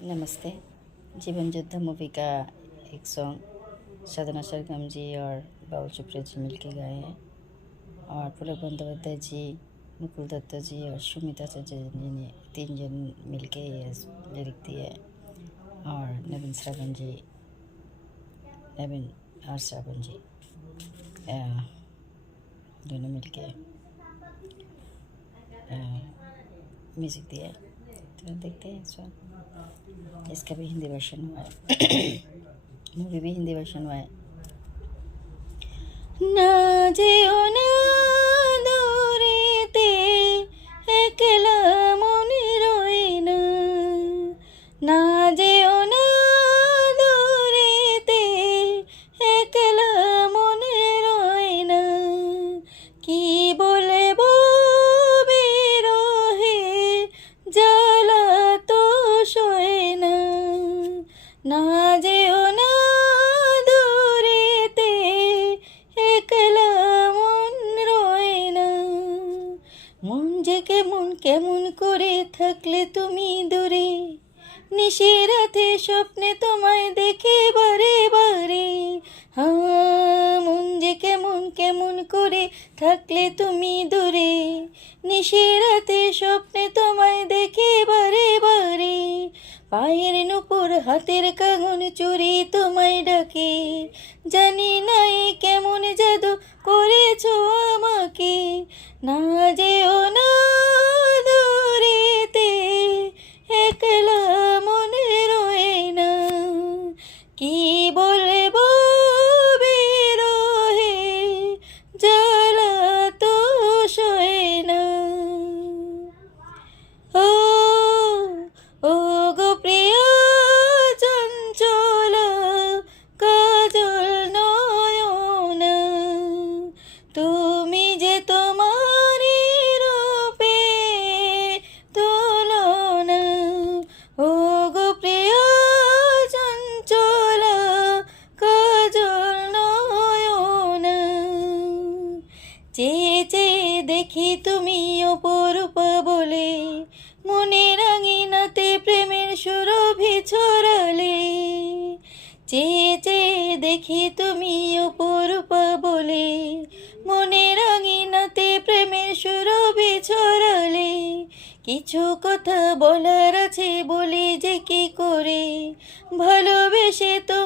नमस्ते। जीवन युद्ध मूवी का एक सॉन्ग साधना सरगम जी और बाबुल सुप्रिया जी मिलके गाए हैं और पुलक बंदोपाध्याय जी, मुकुल दत्ता जी और सुमिता आचार्य जी ने 3 जन मिलके ये लिरिक दिए और नवीन और श्रावण जी दोनों मिलके म्यूज़िक दिया है। तो देखते हैं सॉन्ग। इसका भी हिंदी वर्जन हुआ है। मूवी भी हिंदी वर्जन हुआ है। ना जेओ ना दूरेते একলা মনে রয় না, না যেও না দূরেতে একলা মনে রয় না, কি বলবো বিরহে জ্বালা তো সয় না, না যেও না দূরেতে একলা মন রয় না, মন যে কেমন কেমন করে থাকলে তুমি দূরে, নিশিরাতে স্বপ্নে তোমায় দেখে বারে বারে, মন যে কেমন কেমন করে থাকলে তুমি দূরে, নিশিরাতে স্বপ্নে তোমায় দেখে বারে বারে, পায়ের নুপুর হাতের কাঁগন চুরি তোমায় ডাকে, জানি নাই কেমন জাদু করেছো আমাকে, না যেও না দূরেতে একলা মনে রয় না, কি বলবো বিরহে জ্বালা তো সয় না। ও ও গো প্রিয় চঞ্চল কাজল নয়না, তুমি যে তোমারই রূপে তুলনা, ও গো প্রিয় চঞ্চল কাজল নয়না, চেয়ে চেয়ে দেখি তুমি অপরূপ বলে, মনের আঙিনাতে প্রেমের সুরভি ছড়ালে, চেয়ে চেয়ে দেখি তুমি অপরূপ বলে, মনের আঙিনাতে প্রেমের সুরভি ছড়ালে, কিছু কথা বলার আছে বলি যে কি করে, ভালোবেসে তো